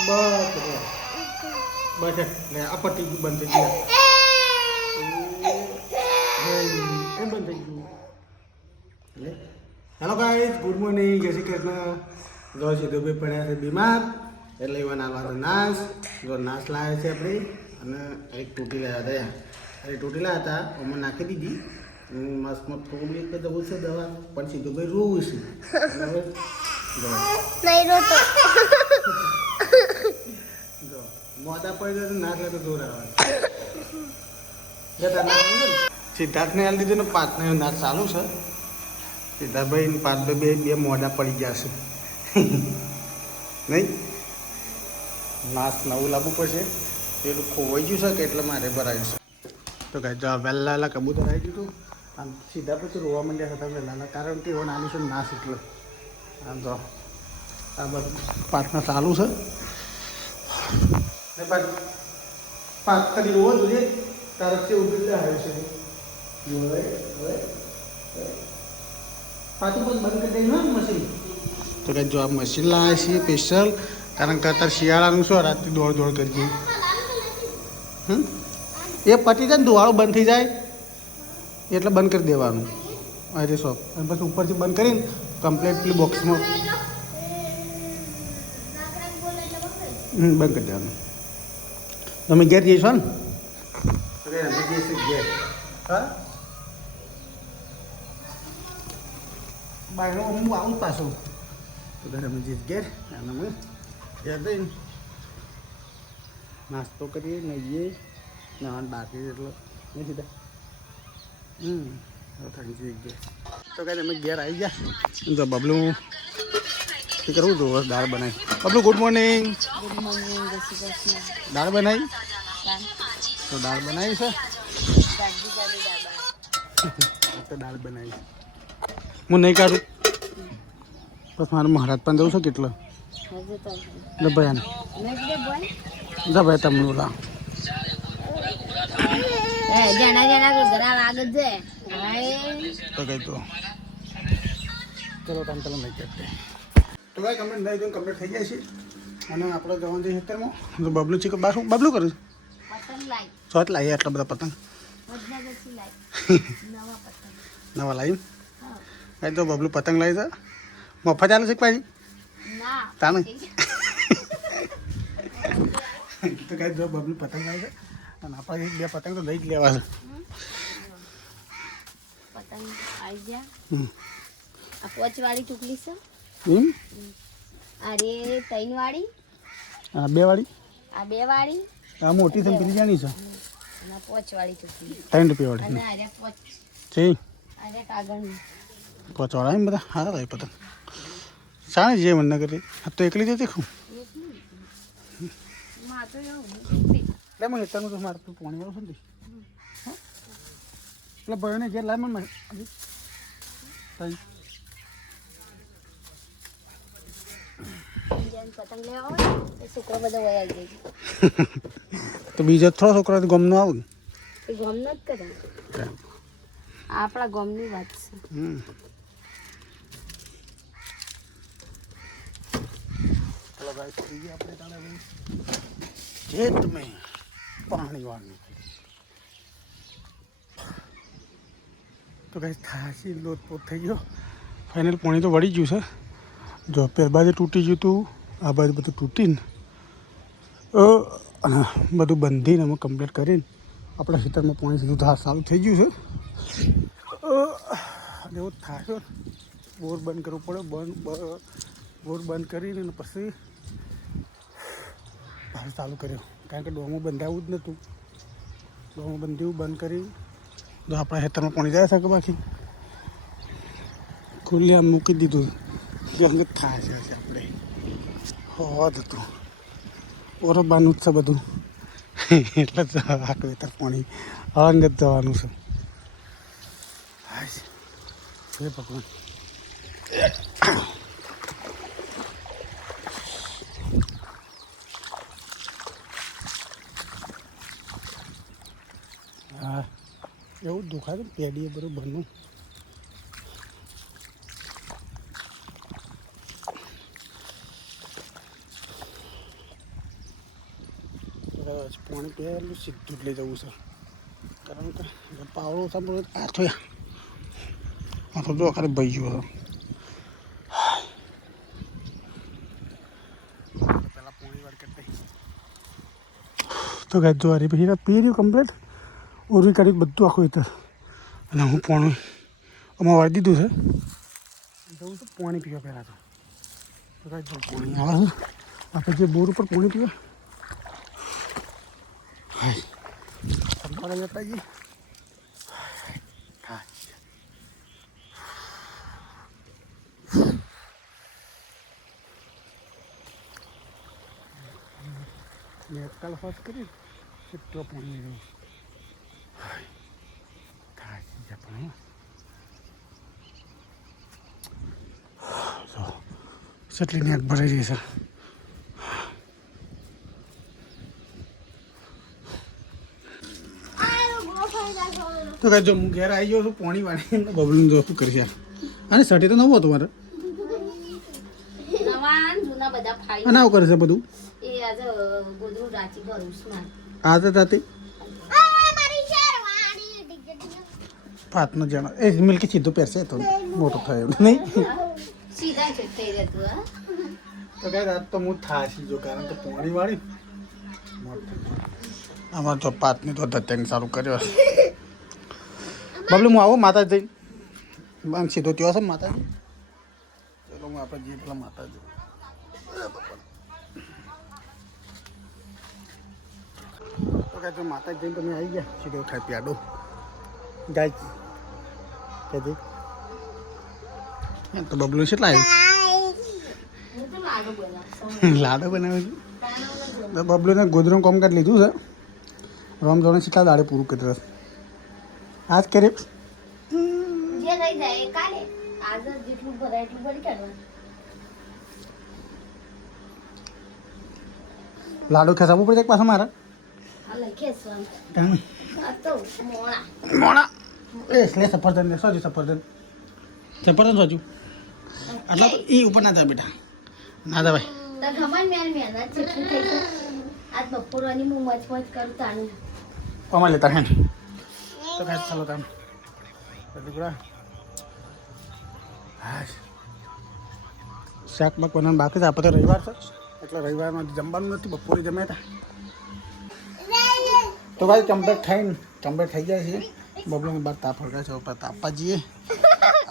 બસ બસ લે આ પટ્ટી ગયું બંધ થઈ ગયું એમ બંધ થઈ ગયું લે હેલો ગાઈસ ગુડ મોર્નિંગ જય શ્રી કૃષ્ણ જો સીધુભાઈ પડ્યા છે બીમાર એટલે એવા નાવાનો નાશ જો નાશ લાવ્યા છે આપણે અને એક તૂટી લાવ્યા હતા એ તૂટી લાવ્યા હતા એમાં નાખી દીધી મસ્તમાં થોડું એક દવું છે દવા પણ સીધુભાઈ રોવું છે હવે નહીં રોતો જો મોડા પડી જાય નાશ લાગે દૂર આવવાનું સિદ્ધાર્થને હાલ દીધું ને પાંચને નાશ ચાલુ છે સિદ્ધાર્થભાઈ પાંચ બે બે મોડા પડી ગયા છે નહીં નાશ નવું લાવવું પડશે પેલું ખોવાઈ ગયું છે કે એટલે મારે ભરાયું છે તો કાંઈ જો વહેલા કબૂતર આવી ગયું હતું આમ સીધા પછી રોવા માંડ્યા હતા વહેલા કારણ કે એવો નાની છે નાશ એટલે આમ તો આ બધું પાટના ચાલુ છે ને પાંચ કરી રોવો જોઈએ તારથી ઉભી આવ્યું છે પાછું પણ બંધ કરી દઈ મશીન તો કંઈ જો આ મશીન લાવે છે સ્પેશિયલ કારણ કે અત્યારે શિયાળાનું શું રાતથી દોડ કરી એ પતી જાય ને ધુવાળો બંધ થઈ જાય એટલે બંધ કરી દેવાનું અરે શોપ અને પછી ઉપરથી બંધ કરીને કમ્પ્લીટલી બોક્સમાં બંધ કરી દેવાનું તમે ઘેર જઈશો ને અમે જઈશું ઘેર હા બહાર હું આવું પાછું તો ઘરે અમે જઈશ ઘેર અને અમે ઘેર જઈને નાસ્તો કરીએ નહીએ નાવાનું બાકી એટલે નહીં સીધા થાકી જઈએ ઘેર તો કાંઈ તમે ઘેર આવી ગયા તો બબલું શું કરવું હતું બસ દાળ બનાવી બબલું ગુડ મોર્નિંગ દાળ બનાવી તો દાળ બનાવી છે તો દાળ બનાવી હું નહીં કાઢું બસ મારે મહારાજ પણ જવું છે કેટલો ભાઈ જા ભાઈ તમને બોલા તો કઈ તો ચલો તમે ચલો નહીં કરતે તો ભાઈ કમ્પ્લીટ નહીં જોઈને કમ્પ્લીટ થઈ જાય છે અને આપણે જવાનું છે ખેતરમાં તો બબલું છે કે બાર બબલું કરું શોટ લાવીએ આટલા બધા પતંગ નવા લાવી ભાઈ તો બબલું પતંગ લાવી છે મફત ચાલે છે ભાઈ તાને તો કાંઈ જો બબલું પતંગ લાવી છે અને આપણે એક બે પતંગ તો લઈ જ લેવા છે પતંગ આવી ગયા આ પોચવાળી ટુકલી છે અરે 3 વાળી આ 2 વાળી આ 2 વાળી આ મોટી છે પેલી જાણી છે અને પોચવાળી ટુકલી 3 રૂપિયા વાળી અને આરે પોચ છે આરે કાગળની પોચવાળા એમ બધા સારા થાય પતંગ સારી જે મને કરી આ તો એકલી જતી ખું માં તો એટલે મને હેતરનું તો મારે તું પાણી વાળું છે ને એટલે ભાઈને ઘેર લાવ મને પતંગ લેવા હોય તો છોકરો બધા વયા આવી તો બીજો થોડો છોકરો ગમનો આવું એ ગમનો જ કરે આપણા ગમની વાત છે ચલો ભાઈ થઈ ગયા આપણે તારે ખેત મેં પાણી વાળનું તો કઈ થાશી લોટપોટ થઈ ગયો ફાઇનલ પાણી તો વળી ગયું છે જો પેર બાજુ તૂટી ગયું હતું આ બાજુ બધું તૂટીને બધું બંધીને અમે કમ્પ્લીટ કરીને આપણા ખેતરમાં પાણી સીધું ધાર સારું થઈ ગયું છે એવું થાશે બોર બંધ કરવું પડે બોર બંધ કરીને પછી ભાર ચાલુ કર્યો કારણ કે ડોમું બંધાવું જ નહોતું ડોમું બંધ્યું બંધ કરી જો આપણા ખેતરમાં પાણી જાય શકે બાકી ખુલ્લે આમ મૂકી દીધું અંગે થાય છે આપણે હોત હતું ઓરબાનું જ છે બધું એટલે જ આટલું ખેતર પાણી અંગે જ જવાનું છે હે ભગવાન હા એવું દુખાય ને પેડીએ બરોબરનું બસ પાણી પહેલું સીધું જ લઈ જવું છે કારણ કે પાવડો ઓછા પડે આ થયા આ તો જો ખાલી ભાઈ ગયો પેલા પાણી વાર કરતા તો ગાય જો અરે પછી પી રહ્યું કમ્પ્લીટ ઓરી કાઢી બધું આખું ઇતર અને હું પાણી આમાં વાળી દીધું છે જવું તો પાણી પીવા પહેલાં તો ગાય જો પાણી આવે છે આપણે જે બોર ઉપર પાણી પીવા સંપાડા જતા જઈએ હા મેં કાલ ફર્સ્ટ કરી કેટલો પાણી રહ્યું થાય પણ કેટલી નેટ ભરાઈ રહી છે તો કઈ જો હું ઘેર આવી ગયો છું પાણી વાળી બબલું જો શું કરશે અને સટી તો નવું હતું મારે જૂના બધા ફાઈ અને આવું કરે છે બધું એ આજે ગોદરું રાચી ભરું છું આ તો રાતે પાતનો જણા એ મિલકી સીધું પહેરશે તો મોટું થાય એવું નહીં સીધા છે થઈ જતું હા તો કઈ રાત તો હું થાશી જો કારણ કે પાણી વાળી આમાં તો પાતની તો ધત્યાંગ સારું કર્યો બબલું હું આવું માતાજી સીધો ત્યો છે માતાજી ચલો હું આપણે જઈએ પેલા માતાજી તો કહે માતાજી જઈને તમે આવી ગયા સીધો ખાઈ પ્યાડો ગાય કે તો બબલું કેટલા આવ્યું લાડો બનાવે છે બબલુને ગોદરું કામકાજ લીધું છે રમઝાને કેટલા દાડે પૂરું કરી રહ્યો આજ કરે જે લઈ જાય કાલે આજ જેટલું ભરાય એટલું ભરી કાઢવાનું લાડુ ખેસાવવું પડે પાછા મારા આ લખે સોન આ તો મોળા મોણા એ લે સફરજન ને સોજી સફરજન સોજુ આટલા તો એ ઉપર ના જાય બેટા ના જાય ભાઈ તો ખબર મેલ મહેનત જેટલું થઈ છે આજ બપોરની હું મચ કરું તાનું અમારે લેતા હે તો કાંઈ ચાલો કામ ટુકડા હા શાક બાક બનાવવાનું બાકી છે આપણે તો રવિવાર છે એટલે રવિવારમાં જમવાનું નથી બપોરે જમ્યા હતા તો ભાઈ કમ્પ્લીટ થઈ જાય છે બબલુની બાર તાપ ફરકા છે ઉપર તાપવા જઈએ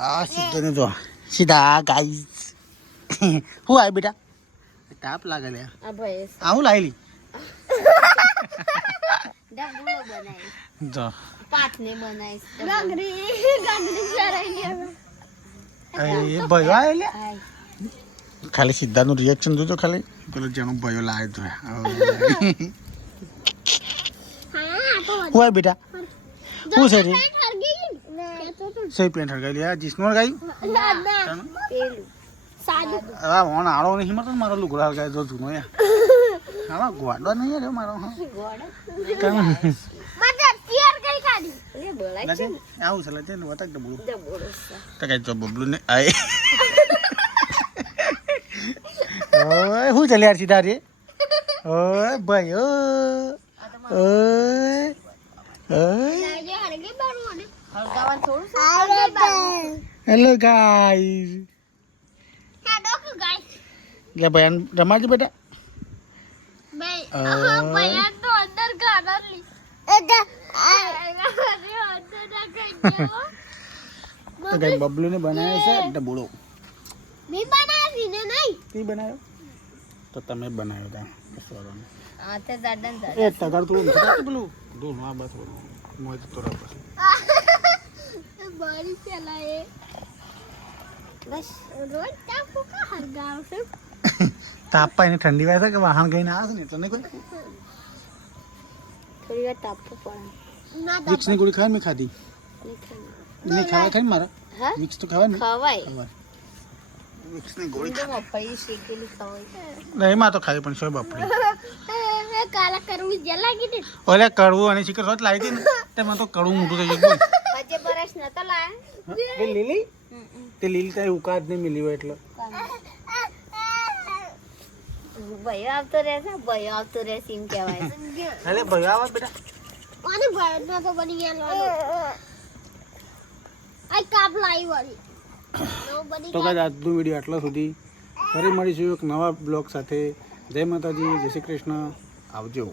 આ સીધો ને જો સીધા ગાઈ શું આવી બેટા તાપ લાગે લે આ ભાઈ આવું લાવેલી ડબલો બનાવી જો પાથને બનાવીશ એ ભાઈ આવેલે ખાલી સિદ્ધાનું રિએક્શન જોજો ખાલી પેલો જેનું ભાઈઓ લાવે તો હોય બેટા શું છે રે સહી પેન્ટ હરગાઈ લે જીસનો હરગાઈ હા ઓન આળો નહીં મતો મારો લુગડા હરગાઈ જો જૂનો યાર હા ગોડો નહીં યાર મારો હા આવું છે લે ને વતક ડબલું તો કઈ તો બબલું ને આય ઓય હું ચાલે યાર સીધા રે ઓય ભાઈ હેલો ગાઈસ લે ભાઈ રમાજી બેટા તો કઈ બબલુ ને બનાવ્યો છે ડબુડો બનાવ્યો તો તમે બનાવ્યો તા એ તગાર તું પેલું દો હા બસ મોય તો તોરા બસ બરી ચલાએ બસ રોજ તાપો કા હરગાવ છે તાપા એને ઠંડી વાય છે કે વાહન ગઈને આવે છે ને તને કોઈ થોડી વાર તાપો પડે વિક્સની ગોળી ખાય મેં ખાધી નહીં ખાવાય ખાઈ મારા હા વિક્સ તો ખવાય ને ખવાય વિક્સની ગોળી મફળી શેકેલી ખવાય નહીં માં તો ખાઈ પણ સોય બાપડી કાલા કરવું જ લાગી દે ઓલે કડવું અને શિખર સોચ લાવી હતી ને તેમાં તો કડવું મોટું થઈ ગયું પછી બરસ નતો લાયા તે લીલી તે લીલી તો ઉકાદ નહીં મિલી હોય એટલે ભાઈઓ આવતો રહેશે ભાઈઓ આવતો રહેશે એમ કહેવાય એટલે ભાઈ આવો બેટા અને ભરતના તો બની ગયા આ કાપ લાવી વાળી નો બની તો ગાઈસ આજનો વિડીયો આટલા સુધી ફરી મળીશું એક નવા બ્લોગ સાથે જય માતાજી જય શ્રી કૃષ્ણ આવજો